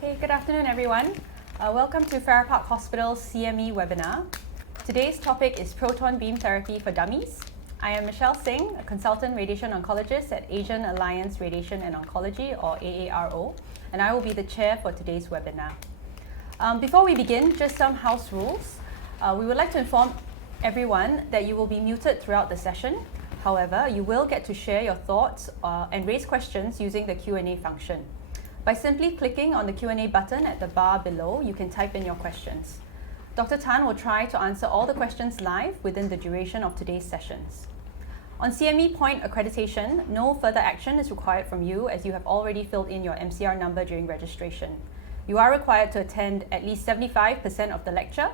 Okay, good afternoon everyone. Welcome to Farrer Park Hospital's CME webinar. Today's topic is Proton Beam Therapy for Dummies. I am Michelle Singh, a consultant radiation oncologist at Asian Alliance Radiation and Oncology, or AARO, and I will be the chair for today's webinar. Before we begin, just some house rules. We would like to inform everyone that you will be muted throughout the session. However, you will get to share your thoughts and raise questions using the Q&A function. By simply clicking on the Q&A button at the bar below, you can type in your questions. Dr. Tan will try to answer all the questions live within the duration of today's sessions. On CME Point accreditation, no further action is required from you as you have already filled in your MCR number during registration. You are required to attend at least 75% of the lecture.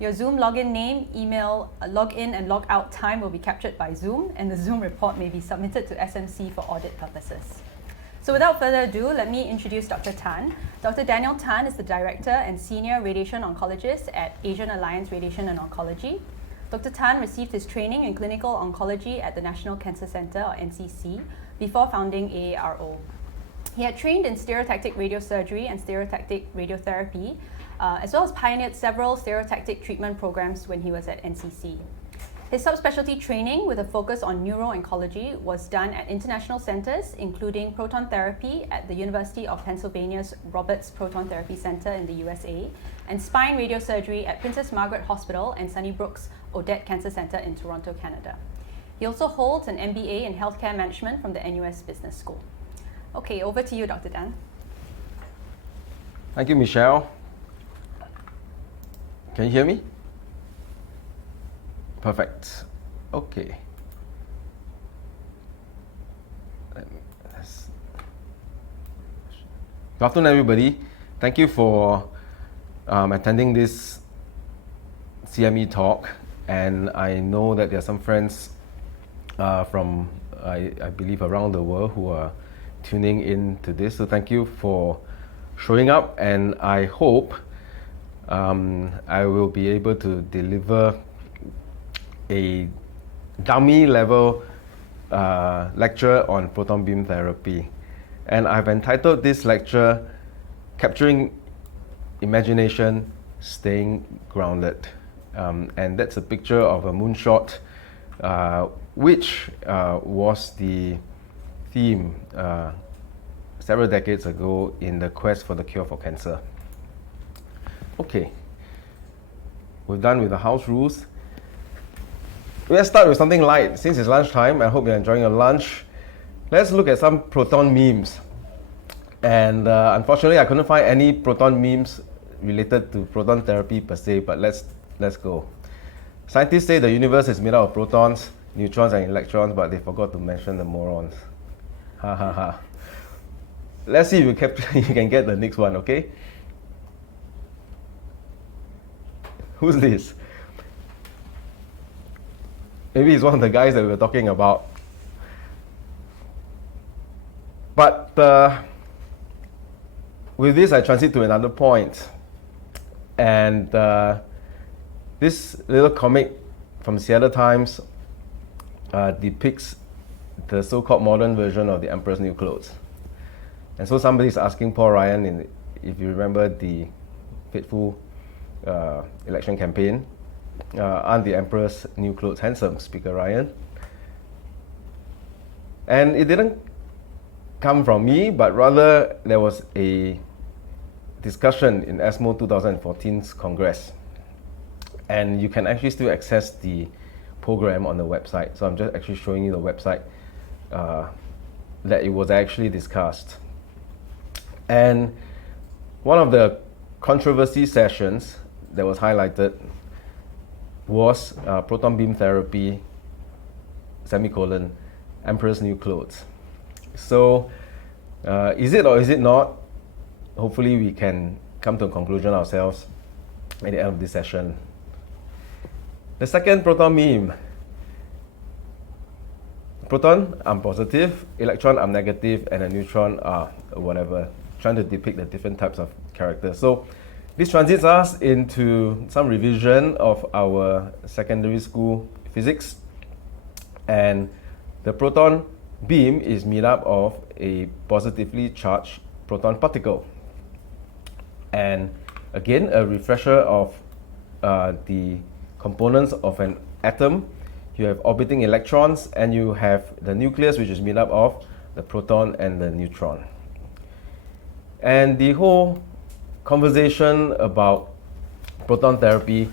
Your Zoom login name, email, login and log out time will be captured by Zoom, and the Zoom report may be submitted to SMC for audit purposes. So without further ado, let me introduce Dr. Tan. Dr. Daniel Tan is the Director and Senior Radiation Oncologist at Asian Alliance Radiation and Oncology. Dr. Tan received his training in clinical oncology at the National Cancer Center, or NCC, before founding AARO. He had trained in stereotactic radiosurgery and stereotactic radiotherapy, as well as pioneered several stereotactic treatment programs when he was at NCC. His subspecialty training with a focus on neuro-oncology was done at international centers, including Proton Therapy at the University of Pennsylvania's Roberts Proton Therapy Center in the USA, and spine radiosurgery at Princess Margaret Hospital and Sunnybrook's Odette Cancer Center in Toronto, Canada. He also holds an MBA in Healthcare Management from the NUS Business School. Okay, over to you, Dr. Dan. Thank you, Michelle. Can you hear me? Perfect. Okay. Good afternoon, everybody. Thank you for attending this CME talk. And I know that there are some friends from, I believe, around the world who are tuning in to this. So thank you for showing up. And I hope I will be able to deliver a dummy level lecture on proton beam therapy. And I've entitled this lecture, Capturing Imagination, Staying Grounded. And that's a picture of a moonshot, which was the theme several decades ago in the quest for the cure for cancer. Okay, we're done with the house rules. Let's start with something light. Since it's lunchtime, I hope you're enjoying your lunch. Let's look at some proton memes. And unfortunately, I couldn't find any proton memes related to proton therapy per se, but let's go. Scientists say the universe is made out of protons, neutrons, and electrons, but they forgot to mention the morons. Ha ha ha. Let's see if you can get the next one, okay? Who's this? Maybe it's one of the guys that we were talking about. But with this, I transit to another point. And this little comic from Seattle Times depicts the so-called modern version of the Emperor's New Clothes. And so somebody's asking Paul Ryan, if you remember the fateful election campaign, aren't the Emperor's new clothes handsome, Speaker Ryan? And it didn't come from me, but rather there was a discussion in ESMO 2014's Congress. And you can actually still access the program on the website. So I'm just actually showing you the website that it was actually discussed. And one of the controversy sessions that was highlighted was proton beam therapy, Emperor's New Clothes. So is it or is it not? Hopefully we can come to a conclusion ourselves at the end of this session. The second proton meme. Proton, I'm positive, electron, I'm negative, and a neutron, whatever. Trying to depict the different types of characters. So this transits us into some revision of our secondary school physics. And the proton beam is made up of a positively charged proton particle. And again, a refresher of the components of an atom. You have orbiting electrons, and you have the nucleus, which is made up of the proton and the neutron. And the whole conversation about proton therapy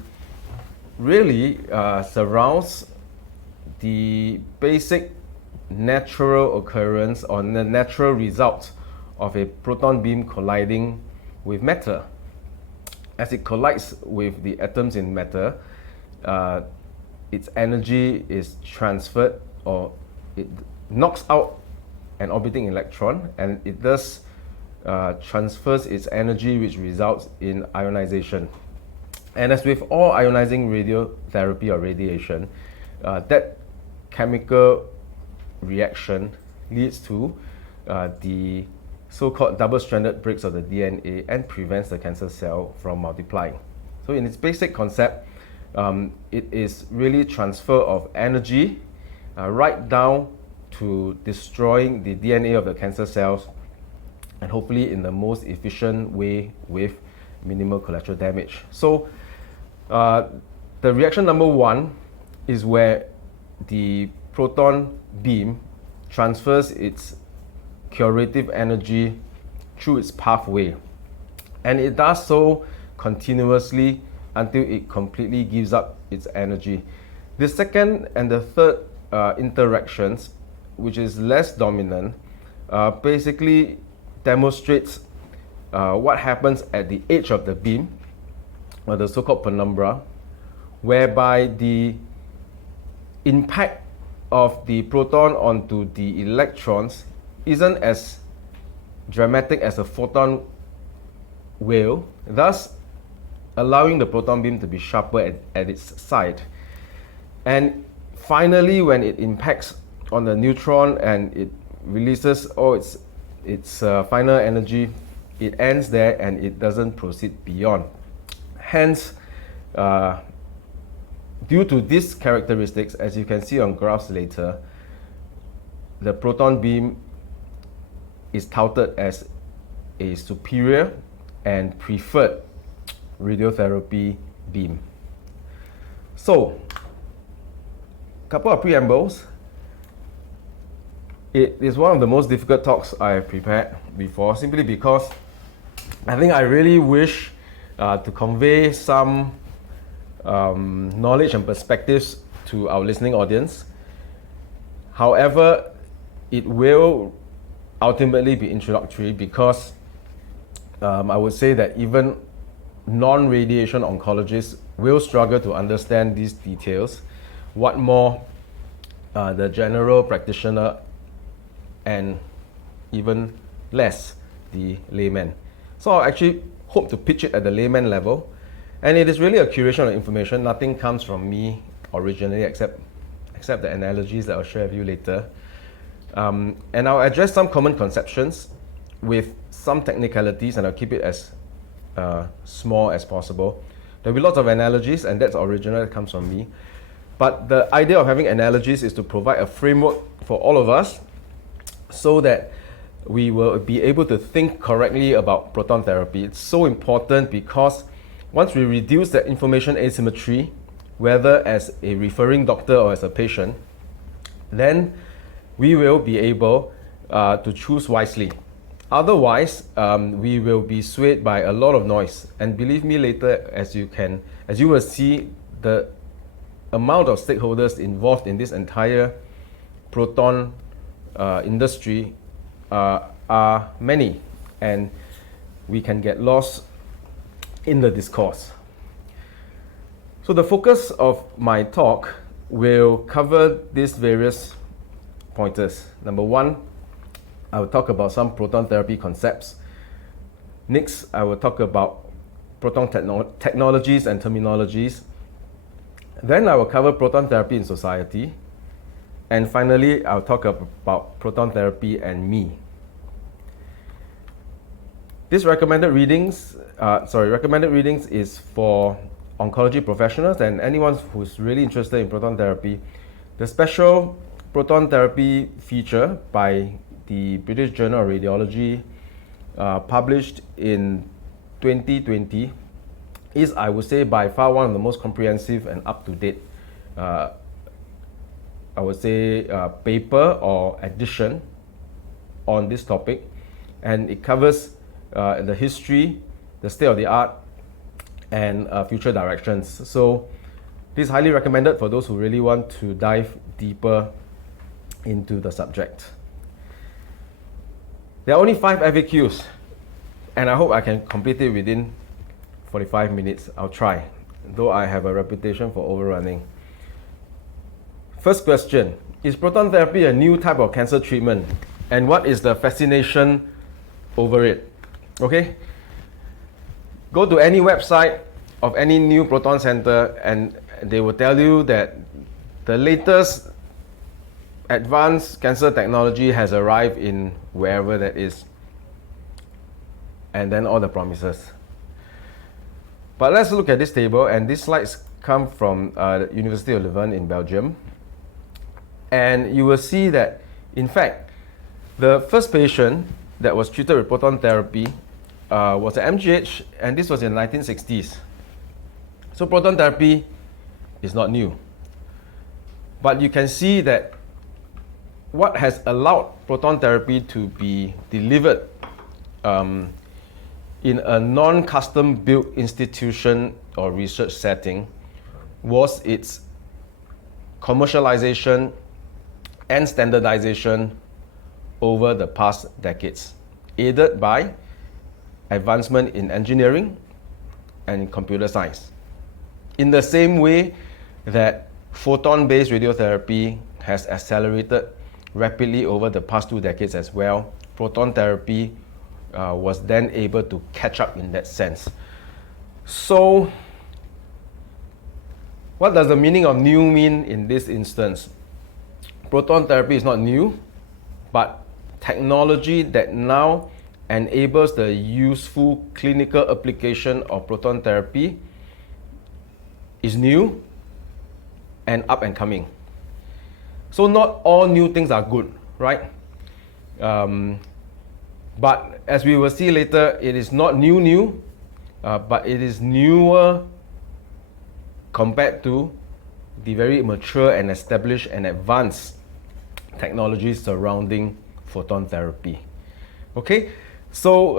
really surrounds the basic natural occurrence or the natural result of a proton beam colliding with matter. As it collides with the atoms in matter, its energy is transferred, or it knocks out an orbiting electron, and it thus transfers its energy, which results in ionization. And as with all ionizing radiotherapy or radiation, that chemical reaction leads to the so-called double-stranded breaks of the DNA and prevents the cancer cell from multiplying. So in its basic concept, it is really transfer of energy right down to destroying the DNA of the cancer cells, and hopefully in the most efficient way with minimal collateral damage. So the reaction number one is where the proton beam transfers its curative energy through its pathway, and it does so continuously until it completely gives up its energy. The second and the third interactions, which is less dominant, basically demonstrates what happens at the edge of the beam, or the so-called penumbra, whereby the impact of the proton onto the electrons isn't as dramatic as a photon will, thus allowing the proton beam to be sharper at its side. And finally, when it impacts on the neutron and it releases all its final energy, it ends there and it doesn't proceed beyond. Hence, due to these characteristics, as you can see on graphs later, the proton beam is touted as a superior and preferred radiotherapy beam. So, a couple of preambles. It is one of the most difficult talks I have prepared before, simply because I think I really wish to convey some knowledge and perspectives to our listening audience. However, it will ultimately be introductory, because I would say that even non-radiation oncologists will struggle to understand these details. What more the general practitioner, and even less the layman. So I actually hope to pitch it at the layman level, and it is really a curation of information. Nothing comes from me originally except the analogies that I'll share with you later. And I'll address some common conceptions with some technicalities, and I'll keep it as small as possible. There'll be lots of analogies, and that's original, that comes from me. But the idea of having analogies is to provide a framework for all of us, so that we will be able to think correctly about proton therapy. It's so important because once we reduce that information asymmetry, whether as a referring doctor or as a patient, then we will be able to choose wisely. Otherwise, we will be swayed by a lot of noise. And believe me, later, as you will see, the amount of stakeholders involved in this entire proton industry are many, and we can get lost in the discourse. So the focus of my talk will cover these various pointers. Number one, I will talk about some proton therapy concepts. Next, I will talk about proton technologies and terminologies. Then I will cover proton therapy in society. And finally, I'll talk about proton therapy and me. This recommended readings is for oncology professionals and anyone who's really interested in proton therapy. The special proton therapy feature by the British Journal of Radiology, published in 2020 is, I would say, by far one of the most comprehensive and up-to-date, I would say, paper or edition on this topic. And it covers the history, the state of the art, and future directions. So this is highly recommended for those who really want to dive deeper into the subject. There are only 5 FAQs, and I hope I can complete it within 45 minutes. I'll try, though I have a reputation for overrunning. First question, is proton therapy a new type of cancer treatment? And what is the fascination over it? Okay, go to any website of any new proton center and they will tell you that the latest advanced cancer technology has arrived in wherever that is, and then all the promises. But let's look at this table, and these slides come from the University of Leuven in Belgium, and you will see that in fact the first patient that was treated with proton therapy was at MGH, and this was in the 1960s. So proton therapy is not new, but you can see that what has allowed proton therapy to be delivered in a non-custom built institution or research setting was its commercialization and standardization over the past decades, aided by advancement in engineering and computer science. In the same way that photon-based radiotherapy has accelerated rapidly over the past 2 decades as well, proton therapy was then able to catch up in that sense. So, what does the meaning of new mean in this instance? Proton therapy is not new, but technology that now enables the useful clinical application of proton therapy is new and up and coming. So not all new things are good, right? But as we will see later, it is not new, but it is newer compared to the very mature and established and advanced technologies surrounding photon therapy. Okay, so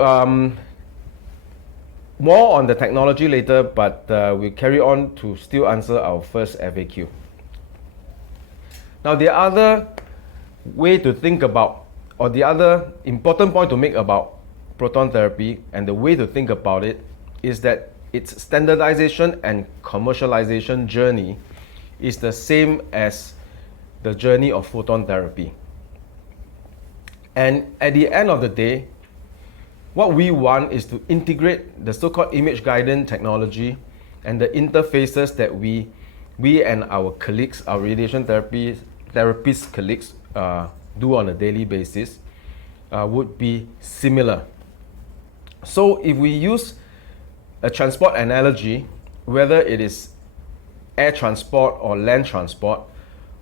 more on the technology later, but we'll carry on to still answer our first FAQ. Now, the other way to think about, or the other important point to make about proton therapy and the way to think about it is that its standardization and commercialization journey is the same as the journey of photon therapy. And at the end of the day, what we want is to integrate the so-called image guidance technology and the interfaces that we and our colleagues, our radiation therapist colleagues do on a daily basis would be similar. So if we use a transport analogy, whether it is air transport or land transport,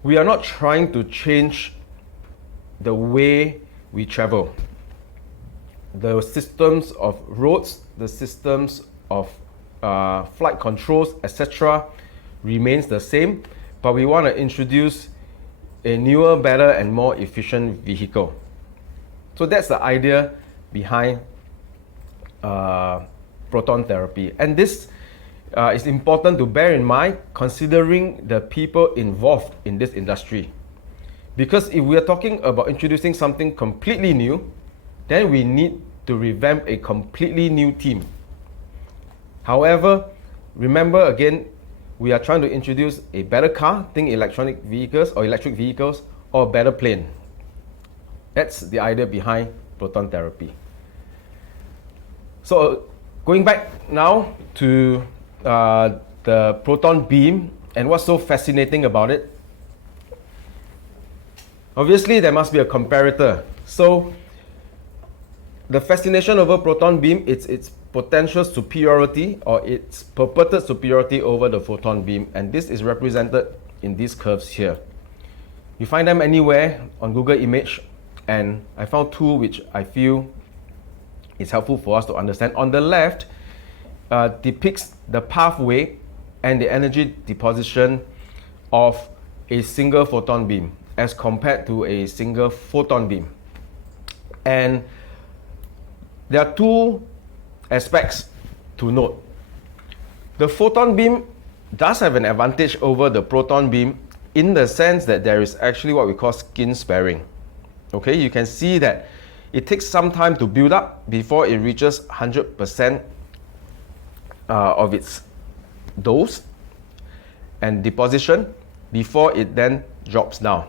we are not trying to change the way we travel. The systems of roads, the systems of flight controls, etc. remains the same, but we want to introduce a newer, better, and more efficient vehicle. So that's the idea behind proton therapy. And this is important to bear in mind considering the people involved in this industry. Because if we are talking about introducing something completely new, then we need to revamp a completely new team. However, remember again, we are trying to introduce a better car, think electronic vehicles or electric vehicles, or a better plane. That's the idea behind proton therapy. So going back now to the proton beam and what's so fascinating about it. Obviously, there must be a comparator. So the fascination over proton beam, it's its potential superiority or its purported superiority over the photon beam, and this is represented in these curves here. You find them anywhere on Google Image, and I found two which I feel is helpful for us to understand. On the left, depicts the pathway and the energy deposition of a single photon beam as compared to a single photon beam. And there are two aspects to note. The photon beam does have an advantage over the proton beam in the sense that there is actually what we call skin sparing. Okay, you can see that it takes some time to build up before it reaches 100% of its dose and deposition before it then drops down.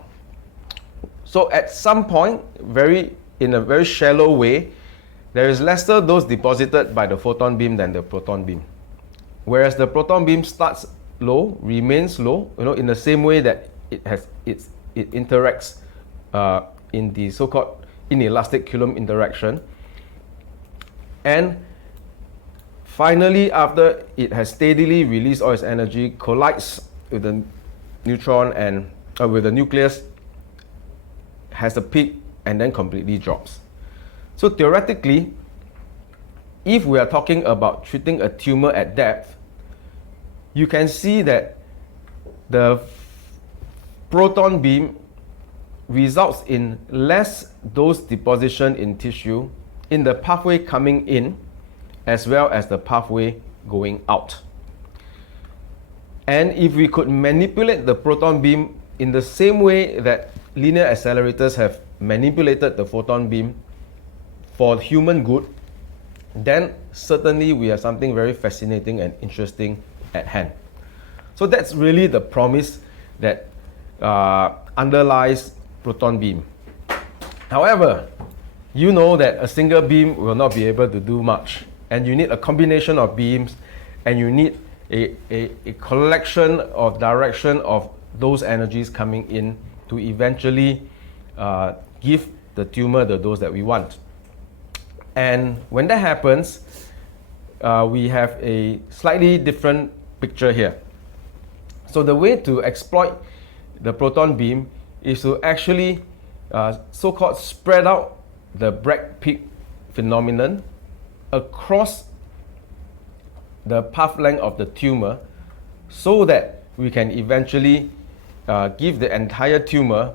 So at some point, in a very shallow way, there is lesser dose deposited by the photon beam than the proton beam. Whereas the proton beam starts low, remains low, in the same way that it interacts in the so-called inelastic Coulomb interaction. And finally, after it has steadily released all its energy, collides with the neutron and with the nucleus, has a peak, and then completely drops. So theoretically, if we are talking about treating a tumor at depth, you can see that the proton beam results in less dose deposition in tissue in the pathway coming in as well as the pathway going out. And if we could manipulate the proton beam in the same way that linear accelerators have manipulated the photon beam for human good, then certainly we have something very fascinating and interesting at hand. So that's really the promise that underlies proton beam. However, you know that a single beam will not be able to do much, and you need a combination of beams, and you need a collection of direction of those energies coming in to eventually give the tumor the dose that we want. And when that happens, we have a slightly different picture here. So the way to exploit the proton beam is to actually so-called spread out the Bragg peak phenomenon across the path length of the tumor so that we can eventually give the entire tumor,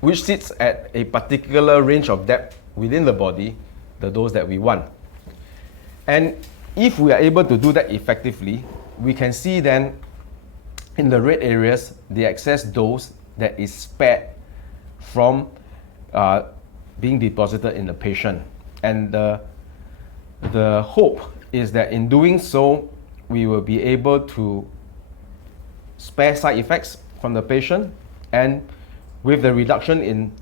which sits at a particular range of depth within the body, the dose that we want. And if we are able to do that effectively, we can see then in the red areas the excess dose that is spared from being deposited in the patient. And the hope is that in doing so, we will be able to spare side effects from the patient, and with the reduction in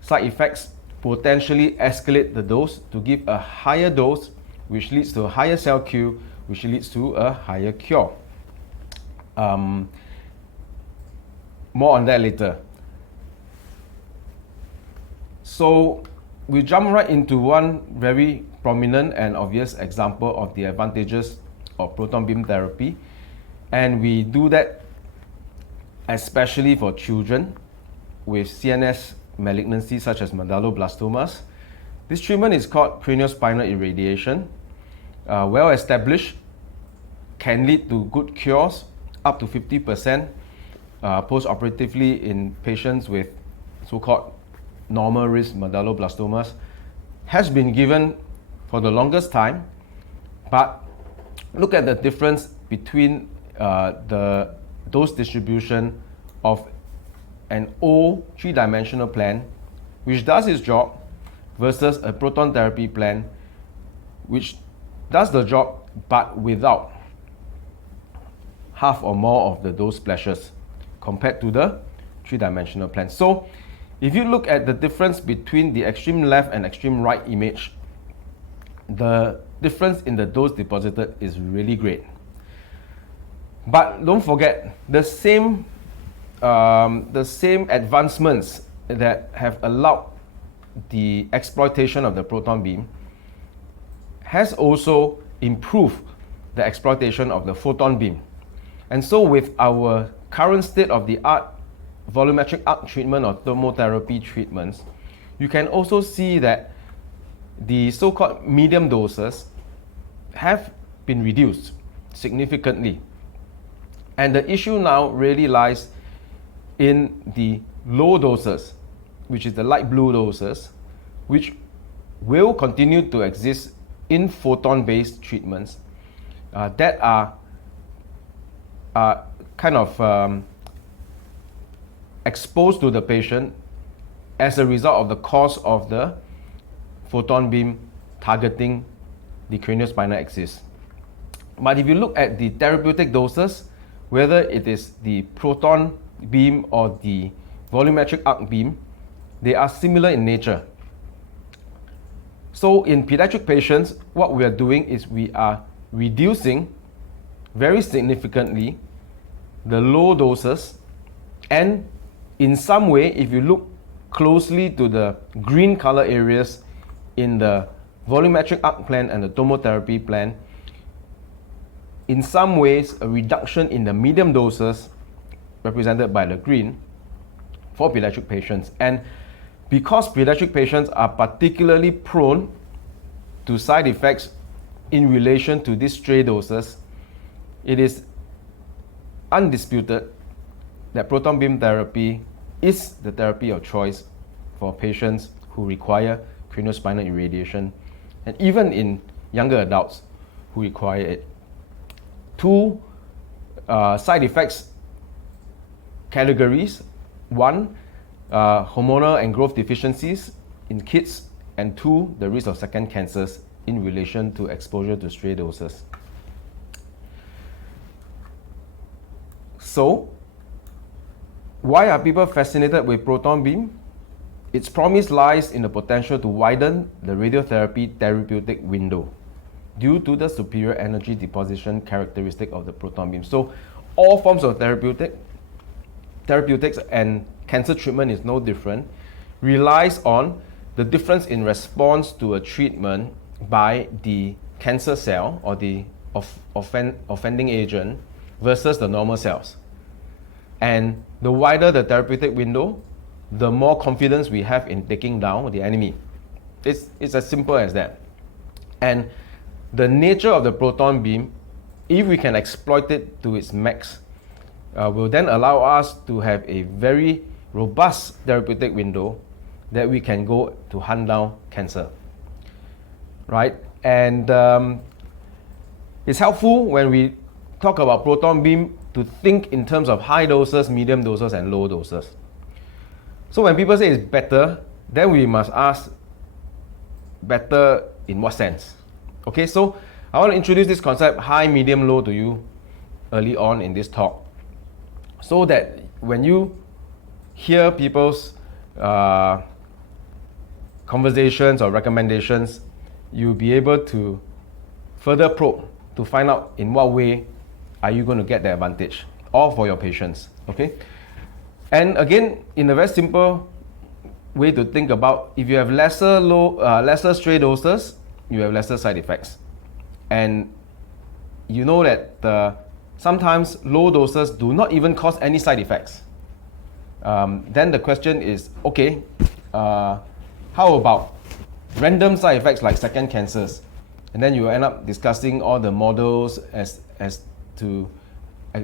side effects, potentially escalate the dose to give a higher dose, which leads to a higher cell kill, which leads to a higher cure. More on that later. So we jump right into one very prominent and obvious example of the advantages of proton beam therapy, and we do that especially for children with CNS malignancies such as medulloblastomas. This treatment is called craniospinal irradiation. Well established, can lead to good cures, up to 50% post-operatively in patients with so-called normal risk medulloblastomas. Has been given for the longest time, but look at the difference between the dose distribution of an old three-dimensional plan, which does its job, versus a proton therapy plan, which does the job but without half or more of the dose splashes compared to the three-dimensional plan. So if you look at the difference between the extreme left and extreme right image, the difference in the dose deposited is really great. But don't forget, the same advancements that have allowed the exploitation of the proton beam has also improved the exploitation of the photon beam. And so with our current state-of-the-art volumetric arc treatment or thermotherapy treatments, you can also see that the so-called medium doses have been reduced significantly. And the issue now really lies in the low doses, which is the light blue doses, which will continue to exist in photon-based treatments that are kind of exposed to the patient as a result of the cause of the photon beam targeting the craniospinal axis. But if you look at the therapeutic doses, whether it is the proton beam or the volumetric arc beam, they are similar in nature. So in pediatric patients, what we are doing is we are reducing very significantly the low doses, and in some way, if you look closely to the green color areas in the volumetric arc plan and the tomotherapy plan, in some ways a reduction in the medium doses represented by the green for pediatric patients. And because pediatric patients are particularly prone to side effects in relation to these stray doses, it is undisputed that proton beam therapy is the therapy of choice for patients who require craniospinal irradiation, and even in younger adults who require it. Two side effects categories: one, hormonal and growth deficiencies in kids, and two, the risk of second cancers in relation to exposure to stray doses. So, why are people fascinated with proton beam? Its promise lies in the potential to widen the radiotherapy therapeutic window due to the superior energy deposition characteristic of the proton beam. So, all forms of therapeutics and cancer treatment is no different, relies on the difference in response to a treatment by the cancer cell or the offending agent versus the normal cells. And the wider the therapeutic window, the more confidence we have in taking down the enemy. It's as simple as that. And the nature of the proton beam, if we can exploit it to its max, will then allow us to have a very robust therapeutic window that we can go to hunt down cancer, right? And it's helpful when we talk about proton beam to think in terms of high doses, medium doses, and low doses. So when people say it's better, then we must ask, better in what sense? Okay, so I want to introduce this concept high, medium, low to you early on in this talk, so that when you hear people's conversations or recommendations, you'll be able to further probe to find out in what way are you going to get the advantage, all for your patients. Okay, and again, in a very simple way to think about, if you have lesser stray doses, you have lesser side effects. And you know that sometimes low doses do not even cause any side effects. Then the question is, okay, how about random side effects like second cancers? And then you end up discussing all the models as to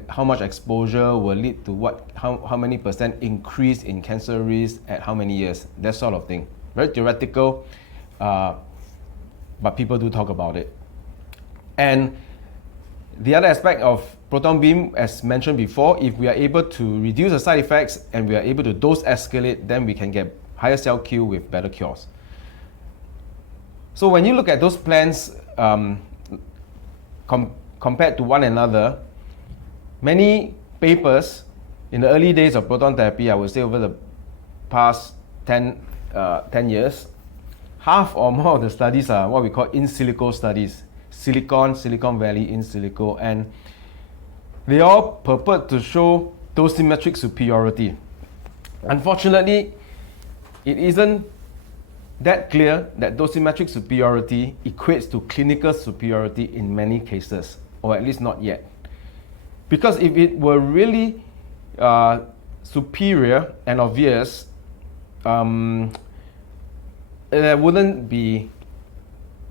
how much exposure will lead to what, how many percent increase in cancer risk at how many years, that sort of thing. Very theoretical, but people do talk about it. And the other aspect of proton beam, as mentioned before, if we are able to reduce the side effects and we are able to dose escalate, then we can get higher cell kill with better cures. So when you look at those plans compared to one another, many papers in the early days of proton therapy, I would say over the past 10 years, half or more of the studies are what we call in silico studies. Silicon Valley in silico, and they all purport to show dosimetric superiority. Unfortunately, it isn't that clear that dosimetric superiority equates to clinical superiority in many cases, or at least not yet. Because if it were really superior and obvious, there wouldn't be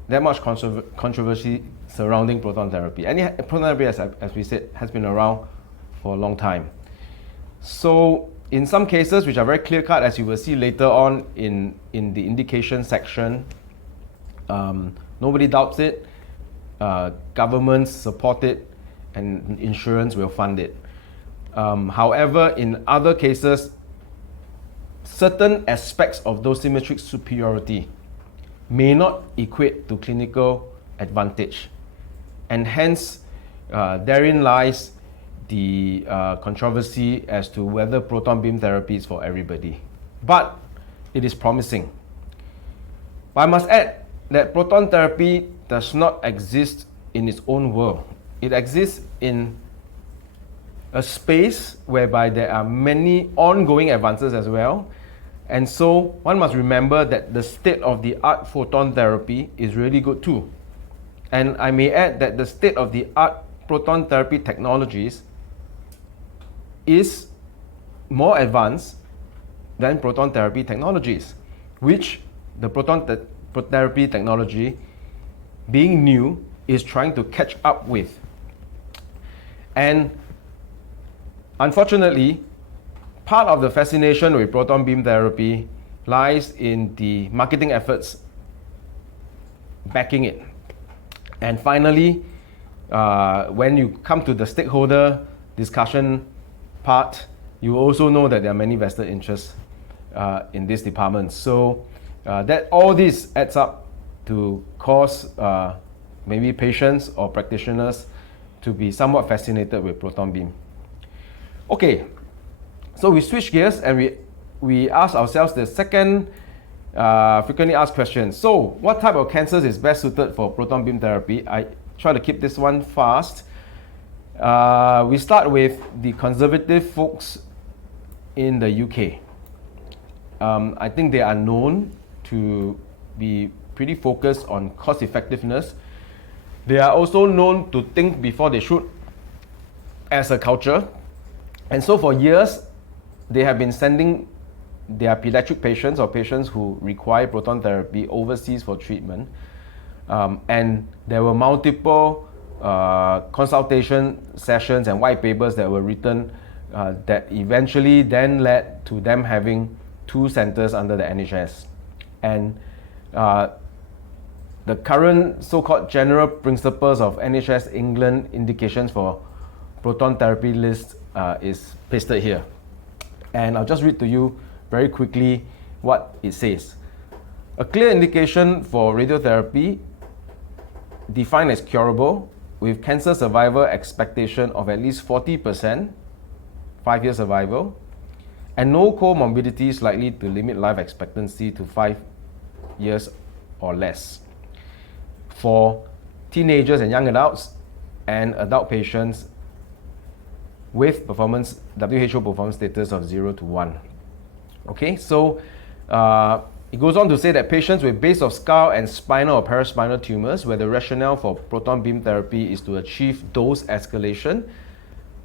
that much controversy surrounding proton therapy. And proton therapy, as we said, has been around for a long time. So in some cases, which are very clear-cut, as you will see later on in the indication section, nobody doubts it. Governments support it, and insurance will fund it. However, in other cases, certain aspects of dosimetric superiority may not equate to clinical advantage, and hence therein lies the controversy as to whether proton beam therapy is for everybody. But it is promising. But I must add that proton therapy does not exist in its own world. It exists in a space whereby there are many ongoing advances as well. And so one must remember that the state-of-the-art photon therapy is really good too. And I may add that the state-of-the-art proton therapy technologies is more advanced than proton therapy technologies, which the proton therapy technology, being new, is trying to catch up with. And unfortunately, part of the fascination with proton beam therapy lies in the marketing efforts backing it. And finally, when you come to the stakeholder discussion part, you also know that there are many vested interests in this department. So that all this adds up to cause maybe patients or practitioners to be somewhat fascinated with proton beam. Okay, so we switch gears and we ask ourselves the second frequently asked question. So what type of cancers is best suited for proton beam therapy? I try to keep this one fast. We start with the conservative folks in the UK. I think they are known to be pretty focused on cost effectiveness. They are also known to think before they shoot as a culture. And so for years, they have been sending their pediatric patients or patients who require proton therapy overseas for treatment. And there were multiple consultation sessions and white papers that were written that eventually then led to them having 2 centers under the NHS. And the current so-called general principles of NHS England indications for proton therapy list is pasted here. And I'll just read to you very quickly what it says. A clear indication for radiotherapy defined as curable with cancer survival expectation of at least 40%, 5-year survival, and no comorbidities likely to limit life expectancy to 5 years or less. For teenagers and young adults and adult patients with WHO performance status of 0 to 1. Okay, so it goes on to say that patients with base of skull and spinal or paraspinal tumors, where the rationale for proton beam therapy is to achieve dose escalation,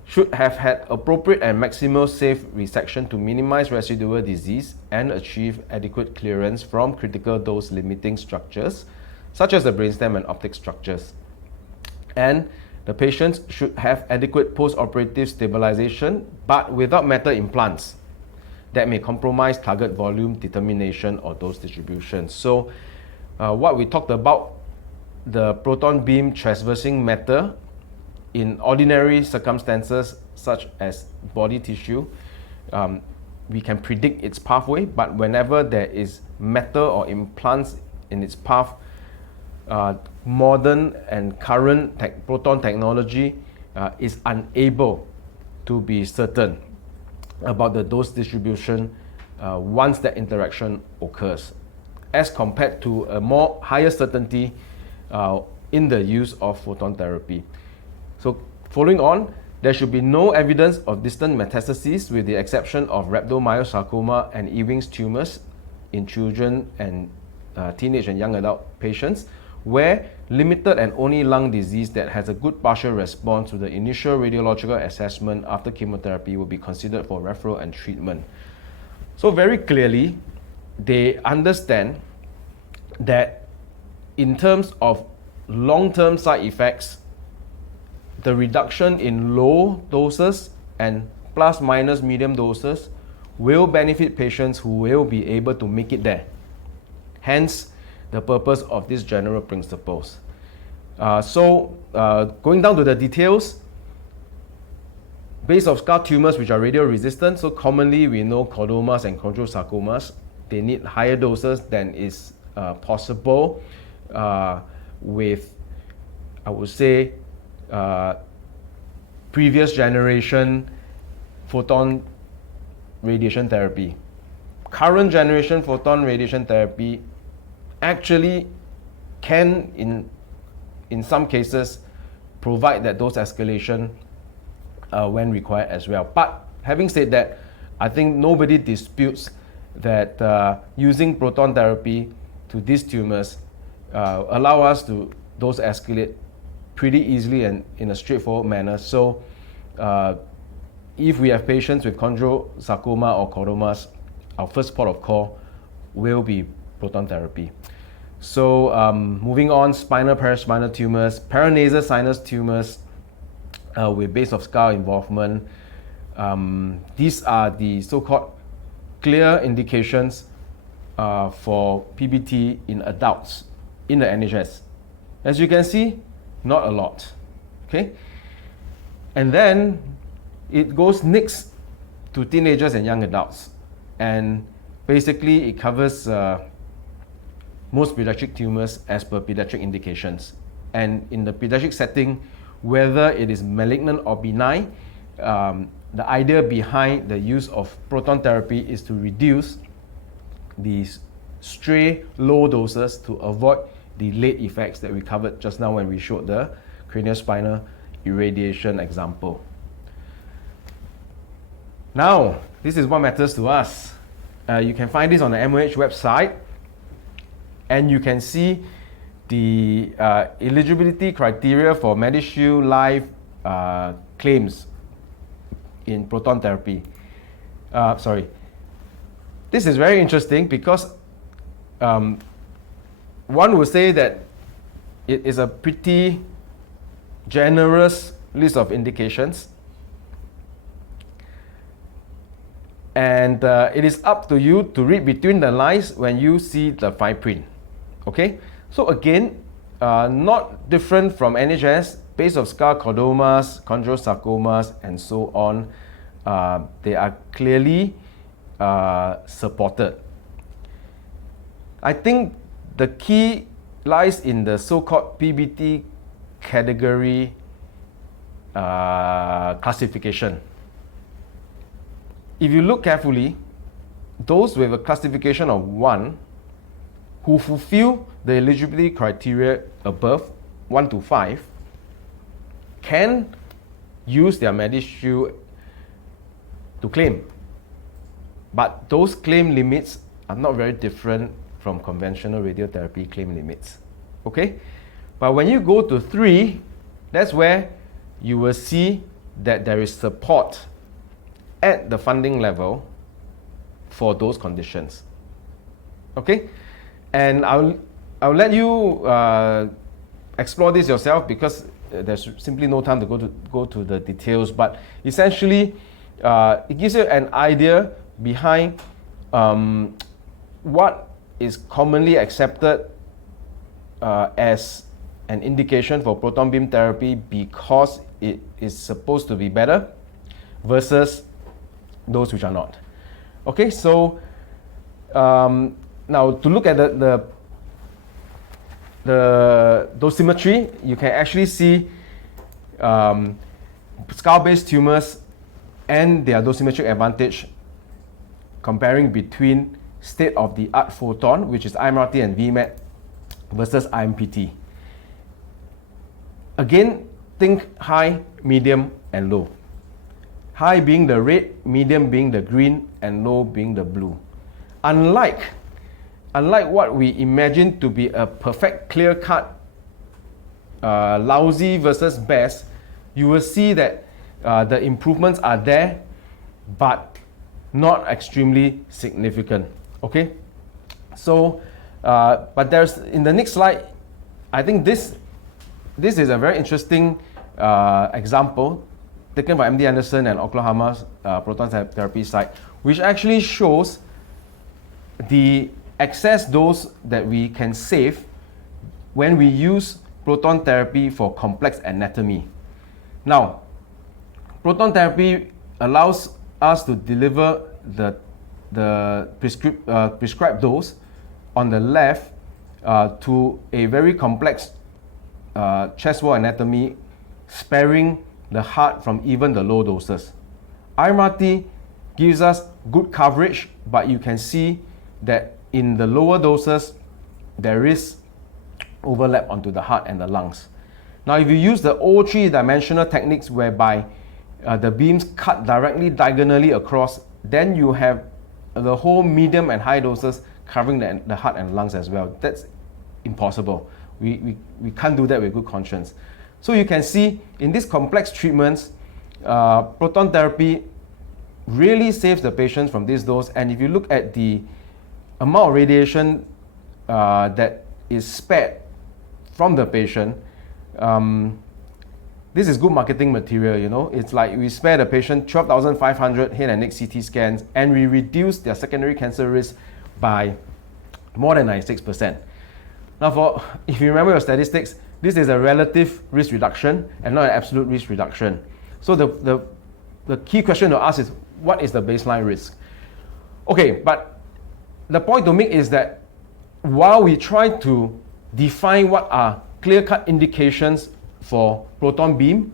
should have had appropriate and maximal safe resection to minimize residual disease and achieve adequate clearance from critical dose limiting structures, such as the brainstem and optic structures. And the patients should have adequate post-operative stabilization, but without metal implants that may compromise target volume determination or dose distribution. So what we talked about, the proton beam traversing matter in ordinary circumstances such as body tissue, we can predict its pathway, but whenever there is metal or implants in its path, modern and current proton technology is unable to be certain about the dose distribution once that interaction occurs, as compared to a more higher certainty in the use of photon therapy. So following on, there should be no evidence of distant metastases with the exception of rhabdomyosarcoma and Ewing's tumors in children and teenage and young adult patients, where limited and only lung disease that has a good partial response to the initial radiological assessment after chemotherapy will be considered for referral and treatment. So very clearly, they understand that in terms of long-term side effects, the reduction in low doses and plus minus medium doses will benefit patients who will be able to make it there. Hence, the purpose of these general principles. Going down to the details, base of skull tumors which are radio-resistant, so commonly we know chordomas and chondrosarcomas, they need higher doses than is possible with, I would say, previous generation photon radiation therapy. Current generation photon radiation therapy actually can, in some cases, provide that dose escalation when required as well. But having said that, I think nobody disputes that using proton therapy to these tumors allow us to dose escalate pretty easily and in a straightforward manner. So if we have patients with chondrosarcoma or chordomas, our first port of call will be proton therapy. So moving on, spinal paraspinal tumors, paranasal sinus tumors with base of skull involvement. These are the so-called clear indications for PBT in adults in the NHS. As you can see, not a lot. Okay, and then it goes next to teenagers and young adults, and basically it covers most pediatric tumors as per pediatric indications. And in the pediatric setting, whether it is malignant or benign, the idea behind the use of proton therapy is to reduce these stray low doses to avoid the late effects that we covered just now when we showed the craniospinal irradiation example. Now, this is what matters to us. You can find this on the MOH website, and you can see the eligibility criteria for MediShield Life claims in proton therapy. This is very interesting because one would say that it is a pretty generous list of indications, and it is up to you to read between the lines when you see the fine print. Okay, so again, not different from NHS, base of skull chordomas, chondrosarcomas, and so on. They are clearly supported. I think the key lies in the so-called PBT category classification. If you look carefully, those with a classification of 1 who fulfill the eligibility criteria above 1 to 5 can use their MediShield to claim. But those claim limits are not very different from conventional radiotherapy claim limits. Okay? But when you go to 3, that's where you will see that there is support at the funding level for those conditions. Okay? And I'll let you explore this yourself because there's simply no time to go to the details. But essentially, it gives you an idea behind what is commonly accepted as an indication for proton beam therapy because it is supposed to be better versus those which are not. Okay, so now to look at the dosimetry, you can actually see skull-based tumors and their dosimetric advantage comparing between state-of-the-art photon, which is IMRT and VMAT, versus IMPT. Again, think high, medium, and low. High being the red, medium being the green, and low being the blue. Unlike what we imagine to be a perfect clear-cut lousy versus best, you will see that the improvements are there, but not extremely significant. Okay, so but there's in the next slide I think this is a very interesting example taken by MD Anderson and Oklahoma's proton therapy site, which actually shows the excess dose that we can save when we use proton therapy for complex anatomy. Now, proton therapy allows us to deliver the prescribed dose on the left to a very complex chest wall anatomy, sparing the heart from even the low doses. RMRT gives us good coverage, but you can see that in the lower doses, there is overlap onto the heart and the lungs. Now, if you use the O3-dimensional techniques whereby the beams cut directly diagonally across, then you have the whole medium and high doses covering the heart and lungs as well. That's impossible. We can't do that with good conscience. So you can see in these complex treatments, proton therapy really saves the patient from this dose. And if you look at the amount of radiation that is spared from the patient, this is good marketing material, you know. It's like we spare the patient 12,500 head and neck CT scans, and we reduce their secondary cancer risk by more than 96%. Now, if you remember your statistics, this is a relative risk reduction and not an absolute risk reduction. So the key question to ask is, what is the baseline risk? Okay, but the point to make is that while we try to define what are clear-cut indications for proton beam,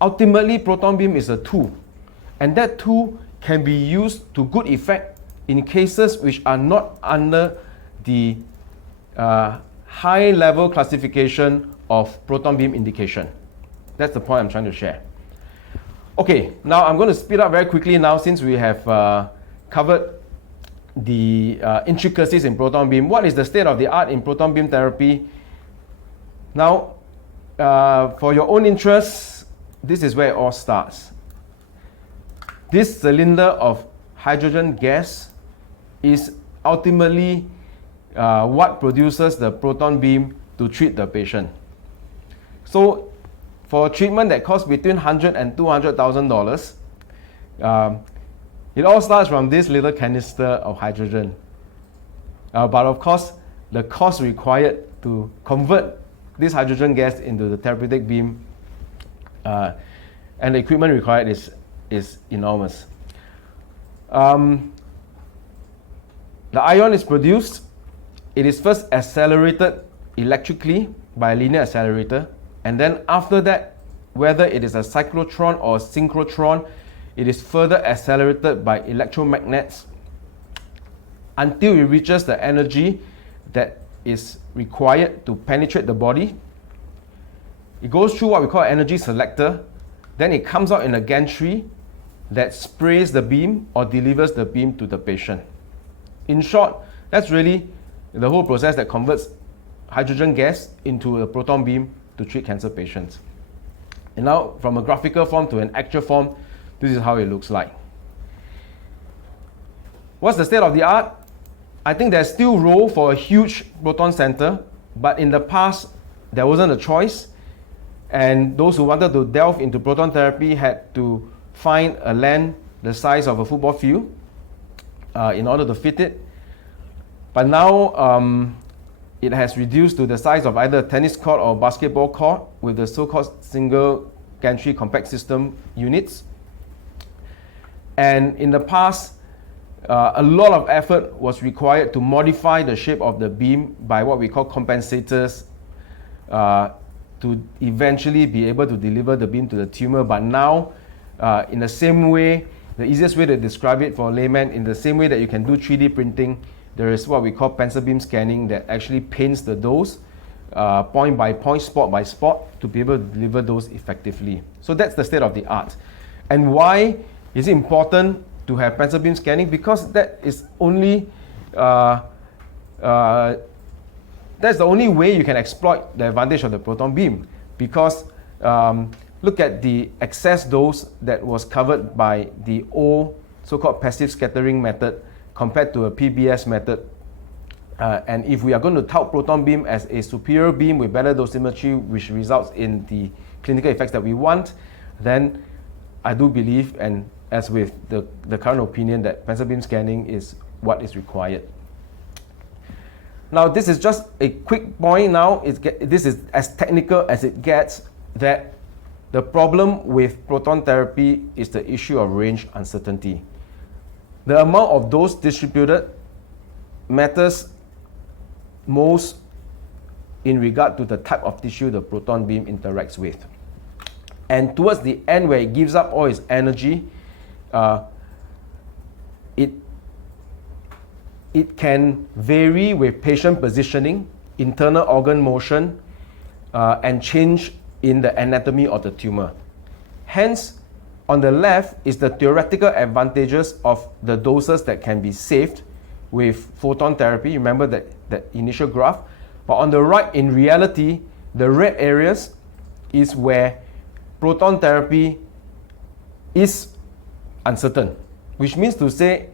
ultimately proton beam is a tool, and that tool can be used to good effect in cases which are not under the high-level classification of proton beam indication. That's the point I'm trying to share. Okay, now I'm going to speed up very quickly now since we have covered the intricacies in proton beam. What is the state of the art in proton beam therapy? Now, for your own interest, this is where it all starts. This cylinder of hydrogen gas is ultimately what produces the proton beam to treat the patient. So, for a treatment that costs between $100,000 and $200,000, it all starts from this little canister of hydrogen. But of course, the cost required to convert this hydrogen gas into the therapeutic beam and the equipment required is enormous. The ion is produced. It is first accelerated electrically by a linear accelerator, and then after that, whether it is a cyclotron or a synchrotron, it is further accelerated by electromagnets until it reaches the energy that is required to penetrate the body. It goes through what we call an energy selector, then it comes out in a gantry that sprays the beam or delivers the beam to the patient. In short, that's really the whole process that converts hydrogen gas into a proton beam to treat cancer patients. And now, from a graphical form to an actual form, this is how it looks like. What's the state of the art? I think there's still role for a huge proton center, but in the past, there wasn't a choice, and those who wanted to delve into proton therapy had to find a land the size of a football field in order to fit it. But now, it has reduced to the size of either a tennis court or a basketball court with the so-called single gantry compact system units. And in the past, a lot of effort was required to modify the shape of the beam by what we call compensators to eventually be able to deliver the beam to the tumor. But now, in the same way, the easiest way to describe it for a layman, in the same way that you can do 3D printing, there is what we call pencil beam scanning that actually paints the dose point by point, spot by spot, to be able to deliver those effectively. So that's the state of the art. And why is it important to have pencil beam scanning? Because that is only that's the only way you can exploit the advantage of the proton beam. Because look at the excess dose that was covered by the old so-called passive scattering method compared to a PBS method. And if we are going to tout proton beam as a superior beam with better dosimetry, which results in the clinical effects that we want, then I do believe, and as with the current opinion, that pencil beam scanning is what is required. Now, this is just a quick point now. This is as technical as it gets, that the problem with proton therapy is the issue of range uncertainty. The amount of dose distributed matters most in regard to the type of tissue the proton beam interacts with. And towards the end, where it gives up all its energy, it can vary with patient positioning, internal organ motion, and change in the anatomy of the tumor. Hence, on the left is the theoretical advantages of the doses that can be saved with photon therapy. Remember that initial graph. But on the right, in reality, the red areas is where proton therapy is uncertain, which means to say,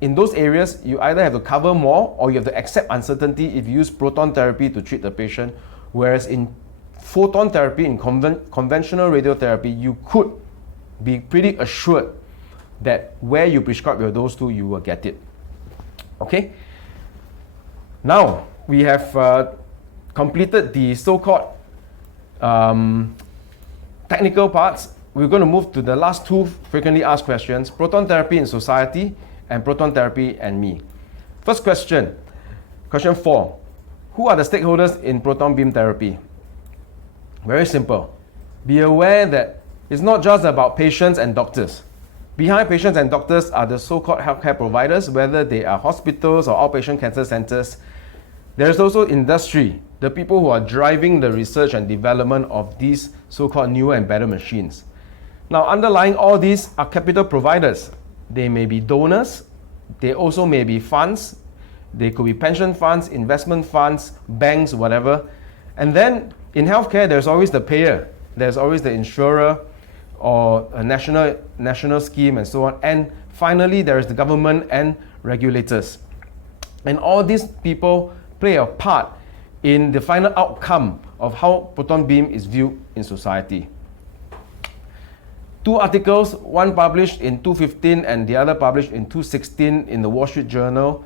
in those areas, you either have to cover more or you have to accept uncertainty if you use proton therapy to treat the patient. Whereas in photon therapy, in conventional radiotherapy, you could be pretty assured that where you prescribe your dose to, you will get it. Okay? Now, we have completed the so-called technical parts. We're going to move to the last two frequently asked questions: proton therapy in society and proton therapy and me. First question, question 4. Who are the stakeholders in proton beam therapy? Very simple. Be aware that it's not just about patients and doctors. Behind patients and doctors are the so-called healthcare providers, whether they are hospitals or outpatient cancer centers. There's also industry, the people who are driving the research and development of these so-called newer and better machines. Now, underlying all these are capital providers. They may be donors, they also may be funds, they could be pension funds, investment funds, banks, whatever. And then in healthcare, there's always the payer, there's always the insurer or a national scheme and so on. And finally, there is the government and regulators. And all these people play a part in the final outcome of how proton beam is viewed in society. Two articles, one published in 2015 and the other published in 2016 in the Wall Street Journal,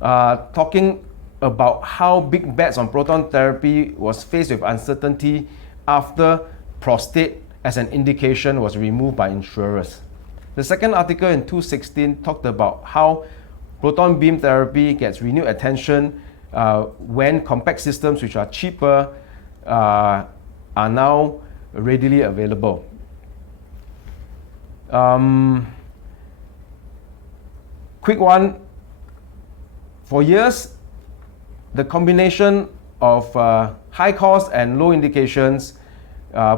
talking about how big bets on proton therapy was faced with uncertainty after prostate as an indication was removed by insurers. The second article in 2016 talked about how proton beam therapy gets renewed attention when compact systems which are cheaper are now readily available. Quick one. For years, the combination of high cost and low indications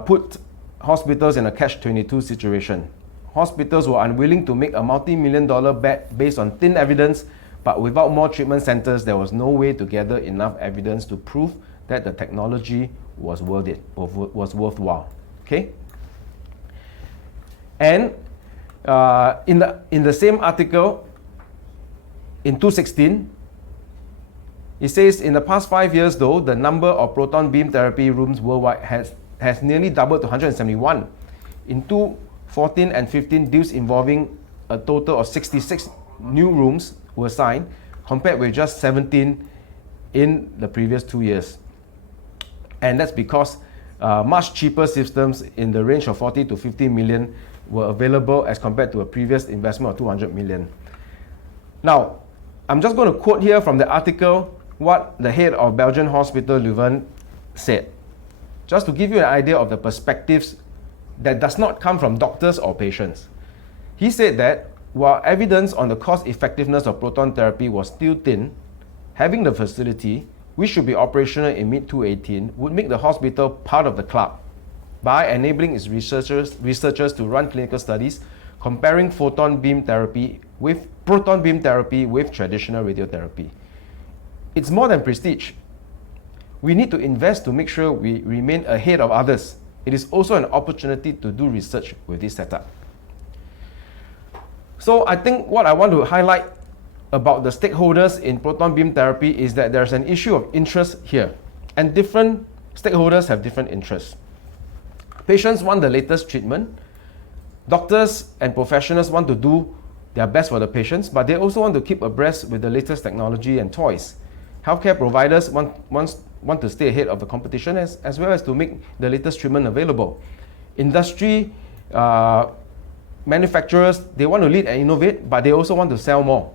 put hospitals in a catch-22 situation. Hospitals were unwilling to make a multi-million-dollar bet based on thin evidence, but without more treatment centers, there was no way to gather enough evidence to prove that the technology was worth it, or was worthwhile. Okay? And in the same article, in 2016, it says in the past 5 years, though, the number of proton beam therapy rooms worldwide has nearly doubled to 171. In 2014 and 15, deals involving a total of 66 new rooms were signed, compared with just 17 in the previous 2 years. And that's because much cheaper systems in the range of 40 to 50 million were available as compared to a previous investment of 200 million. Now, I'm just going to quote here from the article what the head of Belgian hospital Leuven said, just to give you an idea of the perspectives that does not come from doctors or patients. He said that while evidence on the cost effectiveness of proton therapy was still thin, having the facility, which should be operational in mid-2018, would make the hospital part of the club by enabling its researchers to run clinical studies comparing proton beam therapy with traditional radiotherapy. It's more than prestige. We need to invest to make sure we remain ahead of others. It is also an opportunity to do research with this setup. So I think what I want to highlight about the stakeholders in proton beam therapy is that there's an issue of interest here, and different stakeholders have different interests. Patients want the latest treatment. Doctors and professionals want to do their best for the patients, but they also want to keep abreast with the latest technology and toys. Healthcare providers want to stay ahead of the competition as well as to make the latest treatment available. Industry, manufacturers, they want to lead and innovate, but they also want to sell more.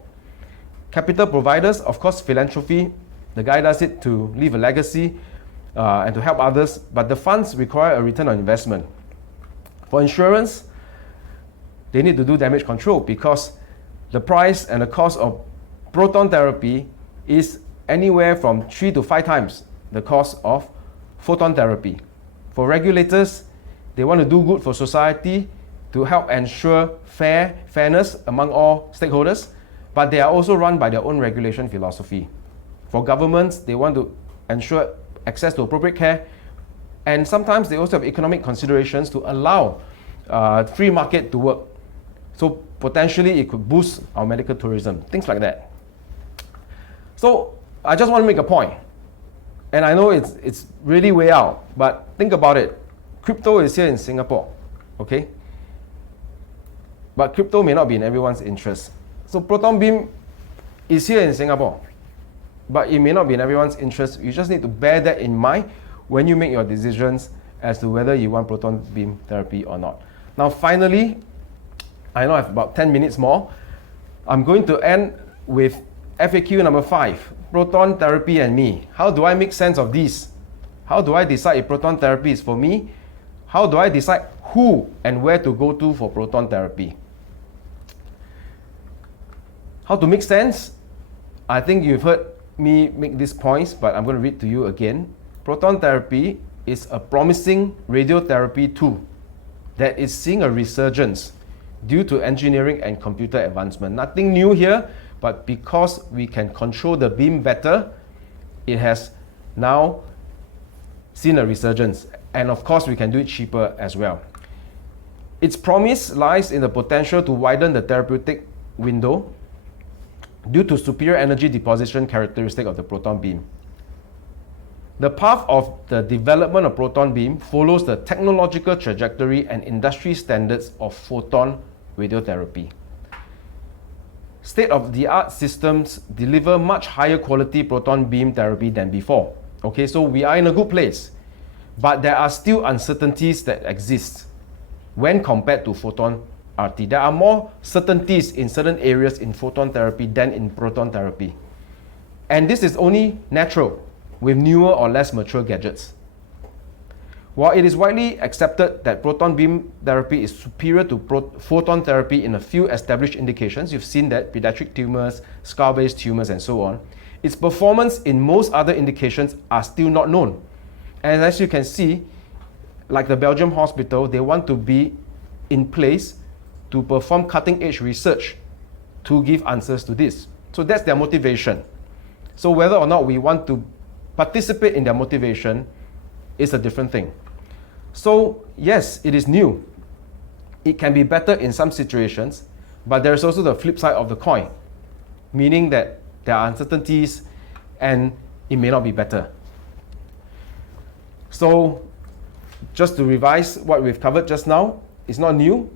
Capital providers, of course, philanthropy, the guy does it to leave a legacy and to help others, but the funds require a return on investment. For insurance, they need to do damage control because the price and the cost of proton therapy is anywhere from 3 to 5 times the cost of photon therapy. For regulators, they want to do good for society to help ensure fairness among all stakeholders, but they are also run by their own regulation philosophy. For governments, they want to ensure access to appropriate care, and sometimes they also have economic considerations to allow free market to work. So potentially it could boost our medical tourism, things like that. So I just want to make a point, and I know it's really way out, but think about it. Crypto is here in Singapore, okay? But crypto may not be in everyone's interest. So proton beam is here in Singapore, but it may not be in everyone's interest. You just need to bear that in mind when you make your decisions as to whether you want proton beam therapy or not. Now finally, I know I have about 10 minutes more. I'm going to end with FAQ number 5, proton therapy and me. How do I make sense of these? How do I decide if proton therapy is for me? How do I decide who and where to go to for proton therapy? How to make sense? I think you've heard me make these points, but I'm going to read to you again. Proton therapy is a promising radiotherapy tool that is seeing a resurgence due to engineering and computer advancement. Nothing new here, but because we can control the beam better, it has now seen a resurgence. And of course, we can do it cheaper as well. Its promise lies in the potential to widen the therapeutic window due to superior energy deposition characteristic of the proton beam. The path of the development of proton beam follows the technological trajectory and industry standards of photon radiotherapy. State-of-the-art systems deliver much higher quality proton beam therapy than before. Okay, so we are in a good place, but there are still uncertainties that exist when compared to photon RT. There are more certainties in certain areas in photon therapy than in proton therapy. And this is only natural with newer or less mature gadgets. While it is widely accepted that proton beam therapy is superior to photon therapy in a few established indications, you've seen that pediatric tumors, skull-based tumors, and so on, its performance in most other indications are still not known. And as you can see, like the Belgium hospital, they want to be in place to perform cutting-edge research to give answers to this. So that's their motivation. So whether or not we want to participate in their motivation is a different thing. So yes, it is new. It can be better in some situations, but there's also the flip side of the coin, meaning that there are uncertainties and it may not be better. So just to revise what we've covered just now, it's not new,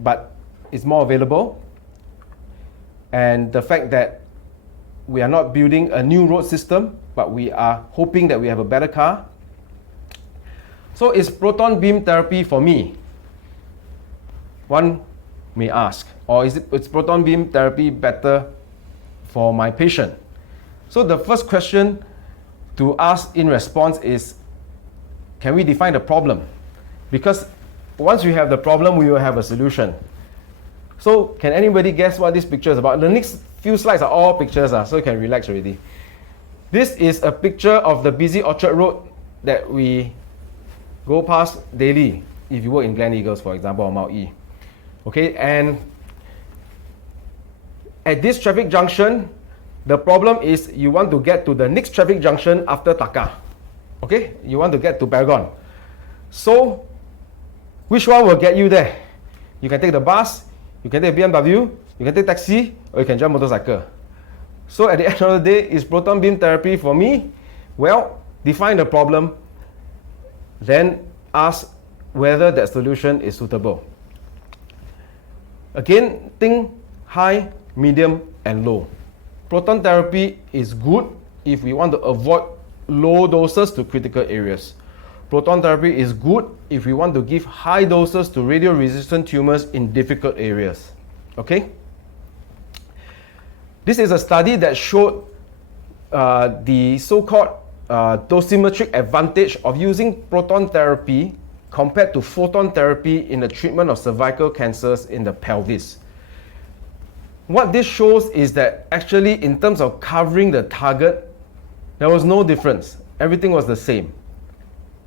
but it's more available. And the fact that we are not building a new road system, but we are hoping that we have a better car. So is proton beam therapy for me? One may ask. Or is proton beam therapy better for my patient? So the first question to ask in response is, can we define the problem? Because once we have the problem, we will have a solution. So can anybody guess what this picture is about? The next few slides are all pictures, so you can relax already. This is a picture of the busy Orchard Road that we go past daily if you work in Glen Eagles, for example, or Mount E. Okay, and at this traffic junction, the problem is you want to get to the next traffic junction after Taka. Okay, you want to get to Paragon. So, which one will get you there? You can take the bus, you can take BMW, you can take taxi, or you can jump motorcycle. So at the end of the day, is proton beam therapy for me? Well, define the problem, then ask whether that solution is suitable. Again, think high, medium, and low. Proton therapy is good if we want to avoid low doses to critical areas. Proton therapy is good if we want to give high doses to radio-resistant tumors in difficult areas. Okay? This is a study that showed the so-called dosimetric advantage of using proton therapy compared to photon therapy in the treatment of cervical cancers in the pelvis. What this shows is that actually in terms of covering the target, there was no difference. Everything was the same.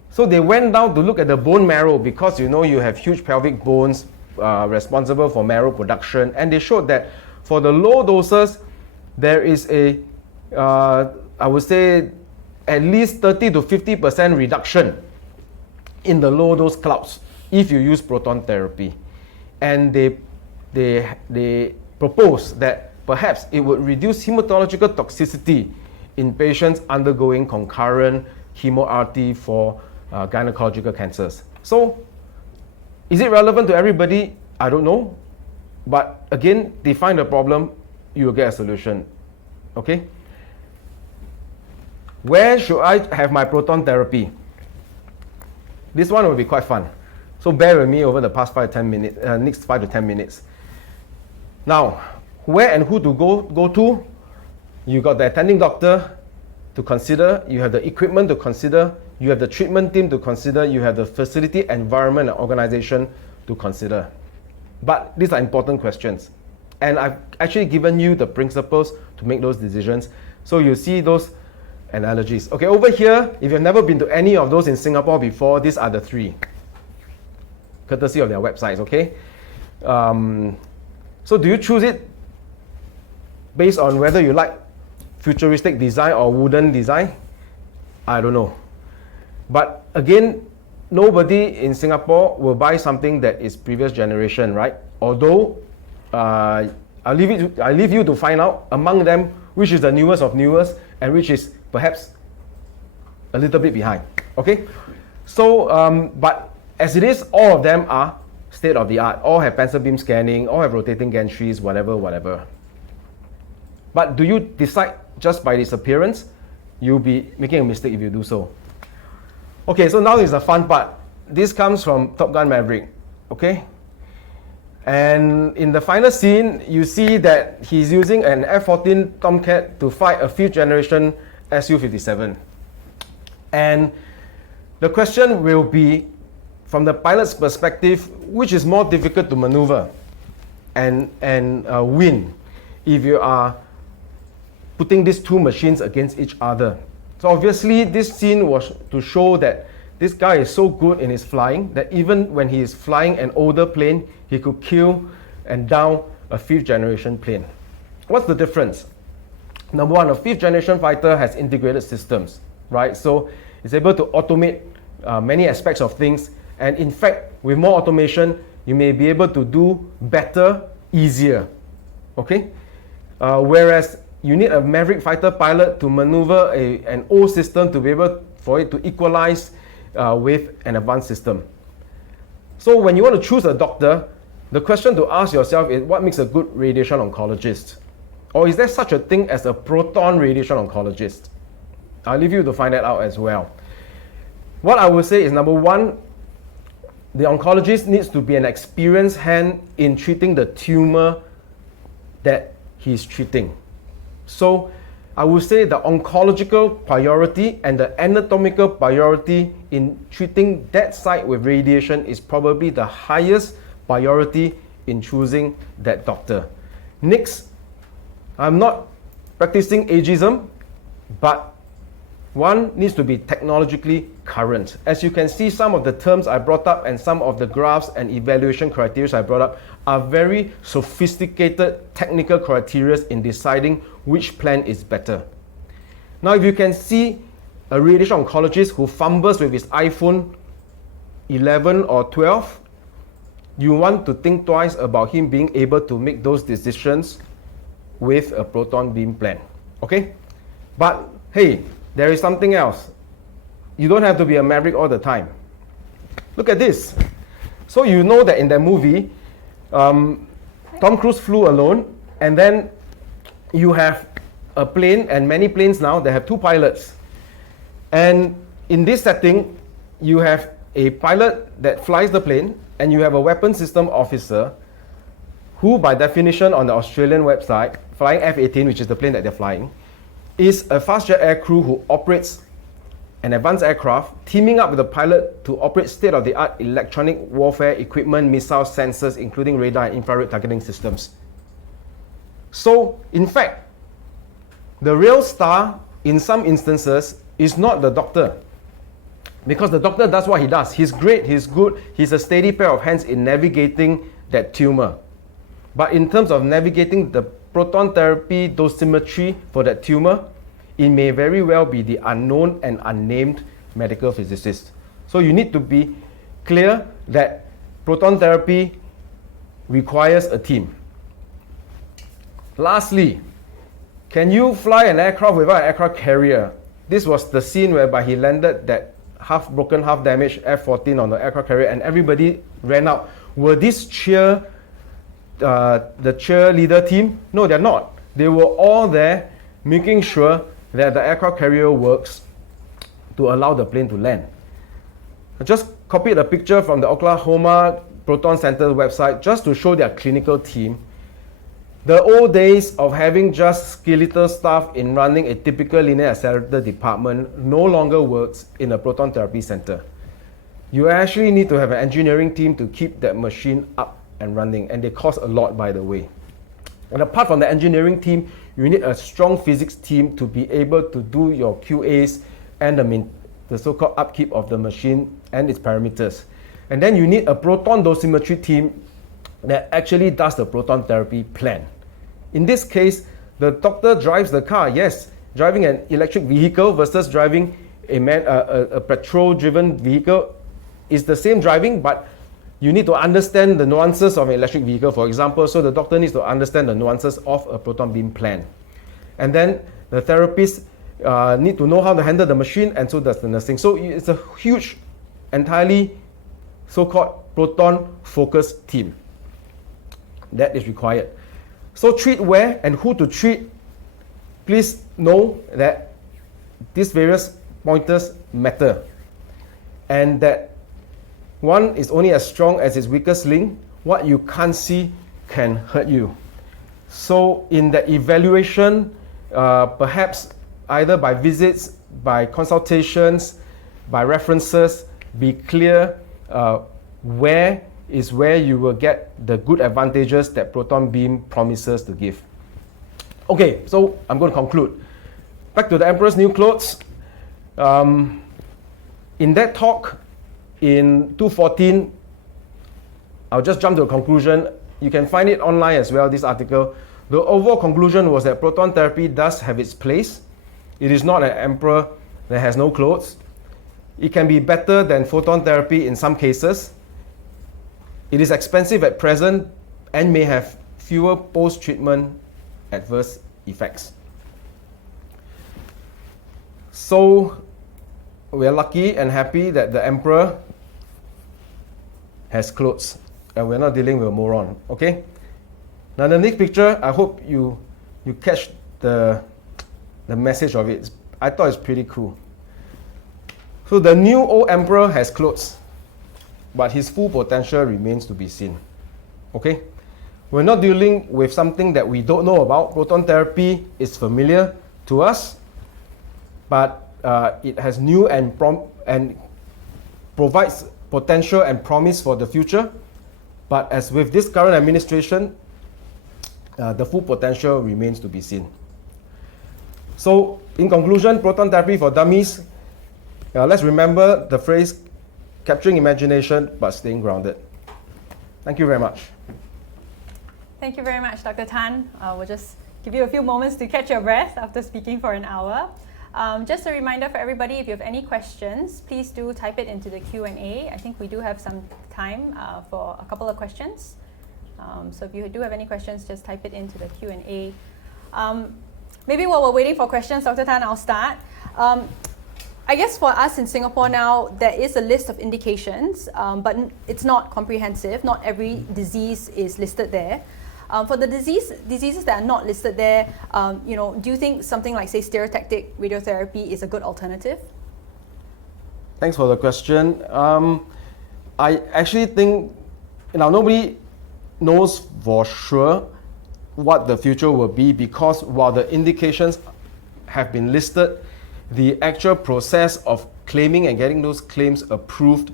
So they went down to look at the bone marrow because you have huge pelvic bones responsible for marrow production, and they showed that for the low doses, there is a, I would say, at least 30 to 50% reduction in the low dose clouts if you use proton therapy. And they propose that perhaps it would reduce hematological toxicity in patients undergoing concurrent chemo-RT for gynecological cancers. So, is it relevant to everybody? I don't know. But again, define the problem, you will get a solution. Okay? Where should I have my proton therapy? This one will be quite fun. So bear with me over the past 5 to 10 minutes, next 5 to 10 minutes. Now, where and who to go to? You got the attending doctor to consider, you have the equipment to consider, you have the treatment team to consider, you have the facility, environment, and organization to consider. But these are important questions. And I've actually given you the principles to make those decisions. So you see those analogies. Okay, over here, if you've never been to any of those in Singapore before, these are the 3. Courtesy of their websites, okay? So do you choose it based on whether you like futuristic design or wooden design? I don't know. But again, nobody in Singapore will buy something that is previous generation, right? Although, I'll leave you to find out among them which is the newest of newest and which is perhaps a little bit behind, okay? So, but as it is, all of them are state of the art. All have pencil beam scanning, all have rotating gantries, whatever. But do you decide just by its appearance? You'll be making a mistake if you do so. Okay, so now is the fun part. This comes from Top Gun Maverick, okay? And in the final scene, you see that he's using an F-14 Tomcat to fight a 5th generation Su-57. And the question will be, from the pilot's perspective, which is more difficult to maneuver and win if you are putting these 2 machines against each other. So obviously this scene was to show that this guy is so good in his flying that even when he is flying an older plane, he could kill and down a 5th generation plane. What's the difference? Number one, a 5th generation fighter has integrated systems, right? So it's able to automate many aspects of things, and in fact, with more automation, you may be able to do better, easier, okay? Whereas you need a Maverick fighter pilot to maneuver an old system to be able for it to equalize with an advanced system. So when you want to choose a doctor, the question to ask yourself is, what makes a good radiation oncologist? Or is there such a thing as a proton radiation oncologist? I'll leave you to find that out as well. What I would say is, number one, the oncologist needs to be an experienced hand in treating the tumor that he's treating. So I would say the oncological priority and the anatomical priority in treating that site with radiation is probably the highest priority in choosing that doctor. Next, I'm not practicing ageism, but one needs to be technologically current. As you can see, some of the terms I brought up and some of the graphs and evaluation criteria I brought up are very sophisticated technical criteria in deciding which plan is better. Now, if you can see a radiation oncologist who fumbles with his iPhone 11 or 12, you want to think twice about him being able to make those decisions with a proton beam plan. Okay? But hey, there is something else. You don't have to be a maverick all the time. Look at this. So you know that in that movie, Tom Cruise flew alone, and then you have a plane, and many planes now, they have two pilots. And in this setting, you have a pilot that flies the plane, and you have a weapons system officer who, by definition on the Australian website, flying F-18, which is the plane that they're flying, is a fast jet air crew who operates an advanced aircraft, teaming up with the pilot to operate state-of-the-art electronic warfare equipment, missile sensors, including radar and infrared targeting systems. So, in fact, the real star, in some instances, is not the doctor. Because the doctor does what he does. He's great, he's good, he's a steady pair of hands in navigating that tumor. But in terms of navigating the proton therapy dosimetry for that tumor, it may very well be the unknown and unnamed medical physicist. So you need to be clear that proton therapy requires a team. Lastly, can you fly an aircraft without an aircraft carrier? This was the scene whereby he landed that half broken, half damaged F-14 on the aircraft carrier, and everybody ran out. Were these the cheerleader team? No, they're not. They were all there making sure that the aircraft carrier works to allow the plane to land. I just copied a picture from the Oklahoma Proton Center website just to show their clinical team. The old days of having just skeletal staff in running a typical linear accelerator department no longer works in a proton therapy center. You actually need to have an engineering team to keep that machine up and running, and they cost a lot, by the way. And apart from the engineering team, you need a strong physics team to be able to do your QAs and the so-called upkeep of the machine and its parameters. And then you need a proton dosimetry team that actually does the proton therapy plan. In this case, the doctor drives the car. Yes, driving an electric vehicle versus driving a petrol-driven vehicle is the same driving, but you need to understand the nuances of an electric vehicle, for example, so the doctor needs to understand the nuances of a proton beam plan. And then the therapists need to know how to handle the machine, and so does the nursing. So it's a huge, entirely so-called proton-focused team that is required. So treat where and who to treat. Please know that these various pointers matter, and that one is only as strong as its weakest link. What you can't see can hurt you. So in the evaluation, perhaps either by visits, by consultations, by references, be clear where you will get the good advantages that proton beam promises to give. Okay, so I'm going to conclude. Back to the Emperor's New Clothes. In that talk, in 2014, I'll just jump to a conclusion. You can find it online as well, this article. The overall conclusion was that proton therapy does have its place. It is not an emperor that has no clothes. It can be better than photon therapy in some cases. It is expensive at present and may have fewer post-treatment adverse effects. So we are lucky and happy that the emperor has clothes and we're not dealing with a moron. Okay? Now the next picture, I hope you catch the message of it. I thought it's pretty cool. So the new old emperor has clothes, but his full potential remains to be seen. Okay? We're not dealing with something that we don't know about. Proton therapy is familiar to us, but it has new and provides potential and promise for the future. But as with this current administration, the full potential remains to be seen. So, in conclusion, proton therapy for dummies, let's remember the phrase, capturing imagination but staying grounded. Thank you very much. Thank you very much, Dr. Tan. We'll just give you a few moments to catch your breath after speaking for an hour. Just a reminder for everybody, if you have any questions, please do type it into the Q&A. I think we do have some time for a couple of questions. So if you do have any questions, just type it into the Q&A Maybe while we're waiting for questions, Dr. Tan, I'll start. I guess for us in Singapore now, there is a list of indications, but it's not comprehensive. Not every disease is listed there. For the diseases that are not listed there, do you think something like, say, stereotactic radiotherapy is a good alternative? Thanks for the question. I actually think, nobody knows for sure what the future will be, because while the indications have been listed, the actual process of claiming and getting those claims approved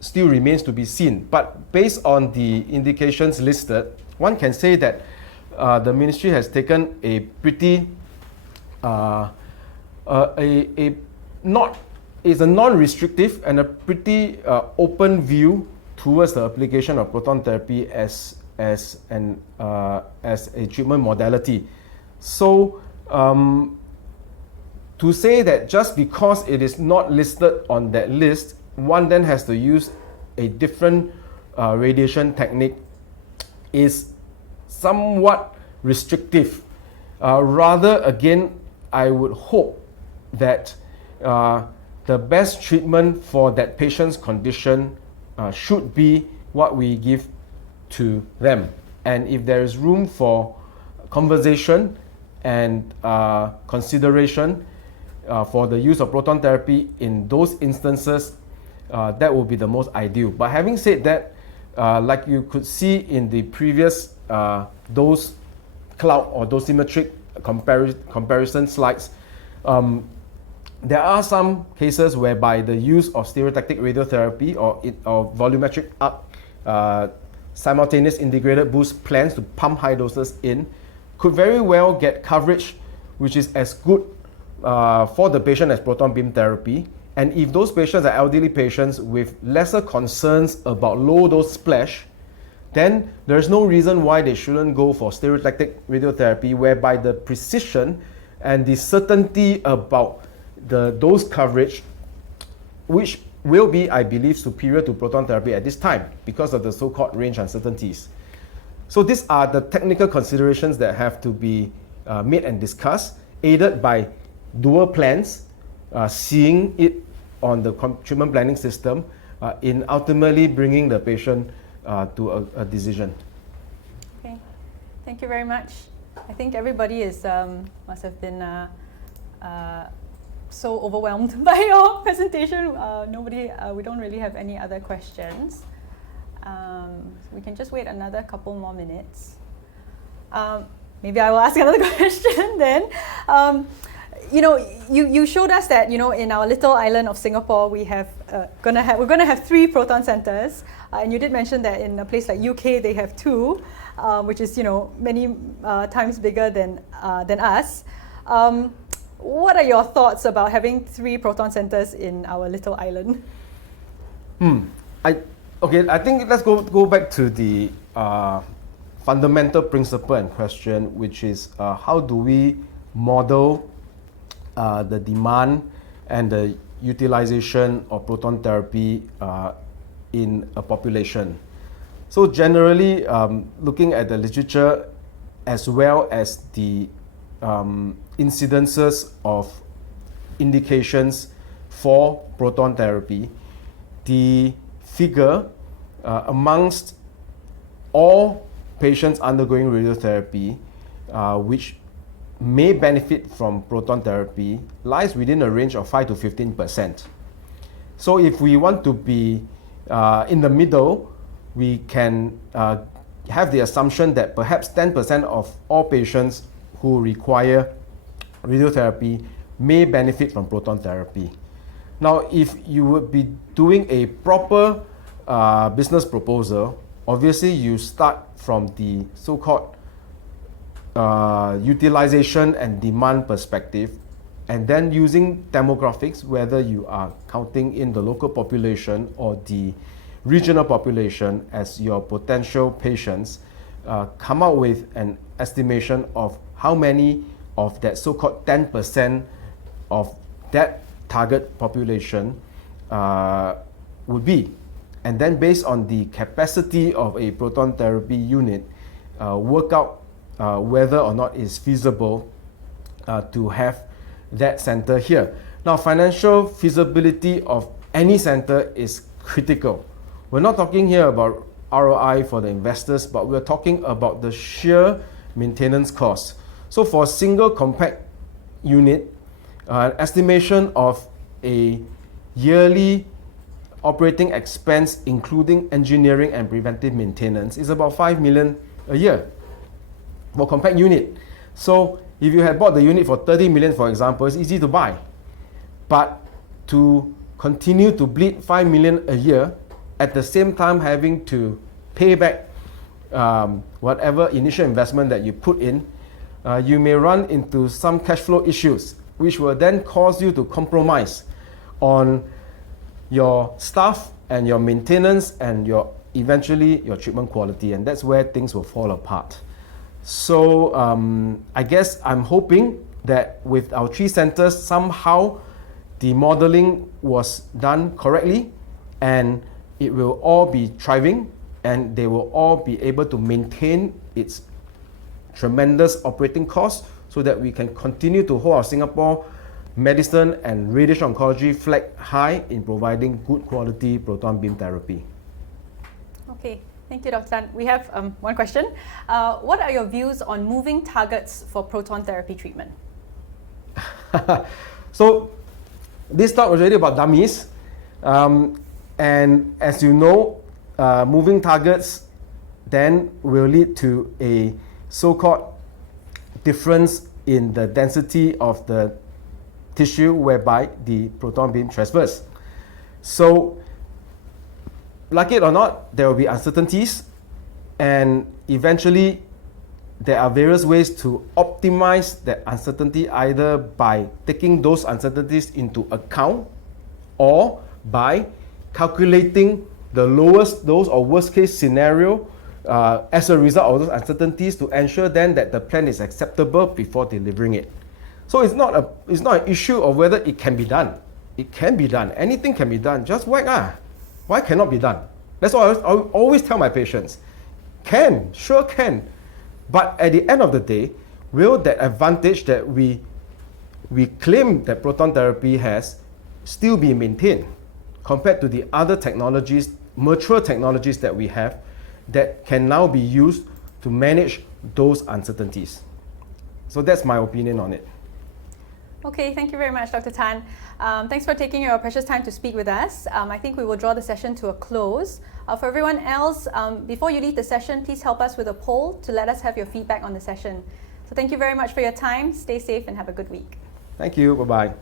still remains to be seen. But based on the indications listed, one can say that the ministry has taken a pretty non-restrictive and a pretty open view towards the application of proton therapy as a treatment modality. So to say that just because it is not listed on that list, one then has to use a different radiation technique is somewhat restrictive. Rather, again, I would hope that the best treatment for that patient's condition should be what we give to them. And if there is room for conversation and consideration for the use of proton therapy in those instances, that will be the most ideal. But having said that, like you could see in the previous dose cloud or dosimetric comparison slides, there are some cases whereby the use of stereotactic radiotherapy or volumetric arc simultaneous integrated boost plans to pump high doses in could very well get coverage which is as good for the patient as proton beam therapy. And if those patients are elderly patients with lesser concerns about low dose splash, then there's no reason why they shouldn't go for stereotactic radiotherapy, whereby the precision and the certainty about the dose coverage, which will be, I believe, superior to proton therapy at this time because of the so-called range uncertainties. So these are the technical considerations that have to be made and discussed, aided by dual plans, seeing it on the treatment planning system in ultimately bringing the patient to a decision. Okay, thank you very much. I think everybody must have been so overwhelmed by your presentation. We don't really have any other questions. We can just wait another couple more minutes. Maybe I will ask another question then. You showed us that in our little island of Singapore we're gonna have 3 proton centers, and you did mention that in a place like UK they have 2, which is many times bigger than us. What are your thoughts about having 3 proton centers in our little island? I think let's go back to the fundamental principle and question, which is how do we model the demand and the utilization of proton therapy in a population. So generally, looking at the literature as well as the incidences of indications for proton therapy, the figure amongst all patients undergoing radiotherapy which may benefit from proton therapy lies within a range of 5 to 15%. So if we want to be in the middle, we can have the assumption that perhaps 10% of all patients who require radiotherapy may benefit from proton therapy. Now, if you would be doing a proper business proposal, obviously you start from the so-called utilization and demand perspective, and then using demographics, whether you are counting in the local population or the regional population as your potential patients, come out with an estimation of how many of that so-called 10% of that target population would be. And then based on the capacity of a proton therapy unit, work out whether or not it's feasible to have that center here. Now, financial feasibility of any center is critical. We're not talking here about ROI for the investors, but we're talking about the sheer maintenance costs. So for a single compact unit, estimation of a yearly operating expense, including engineering and preventive maintenance, is about 5 million a year for compact unit. So if you had bought the unit for 30 million, for example, it's easy to buy. But to continue to bleed 5 million a year, at the same time having to pay back whatever initial investment that you put in, you may run into some cash flow issues, which will then cause you to compromise on your staff and your maintenance and eventually your treatment quality, and that's where things will fall apart. So I guess I'm hoping that with our 3 centers, somehow the modeling was done correctly and it will all be thriving and they will all be able to maintain its tremendous operating costs so that we can continue to hold our Singapore medicine and radiation oncology flag high in providing good quality proton beam therapy. Okay, thank you, Dr. Tan. We have one question. What are your views on moving targets for proton therapy treatment? So this talk was really about dummies, and as you know, moving targets then will lead to a so-called difference in the density of the tissue whereby the proton beam transfers. So, like it or not, there will be uncertainties, and eventually there are various ways to optimize that uncertainty, either by taking those uncertainties into account or by calculating the lowest dose or worst case scenario as a result of those uncertainties to ensure then that the plan is acceptable before delivering it. So it's not an issue of whether it can be done. It can be done. Anything can be done. Just why cannot be done? That's what I always tell my patients. Can, sure can. But at the end of the day, will that advantage that we claim that proton therapy has still be maintained compared to the other technologies, mature technologies that we have that can now be used to manage those uncertainties? So that's my opinion on it. Okay, thank you very much, Dr. Tan. Thanks for taking your precious time to speak with us. I think we will draw the session to a close. For everyone else, before you leave the session, please help us with a poll to let us have your feedback on the session. So thank you very much for your time. Stay safe and have a good week. Thank you. Bye-bye.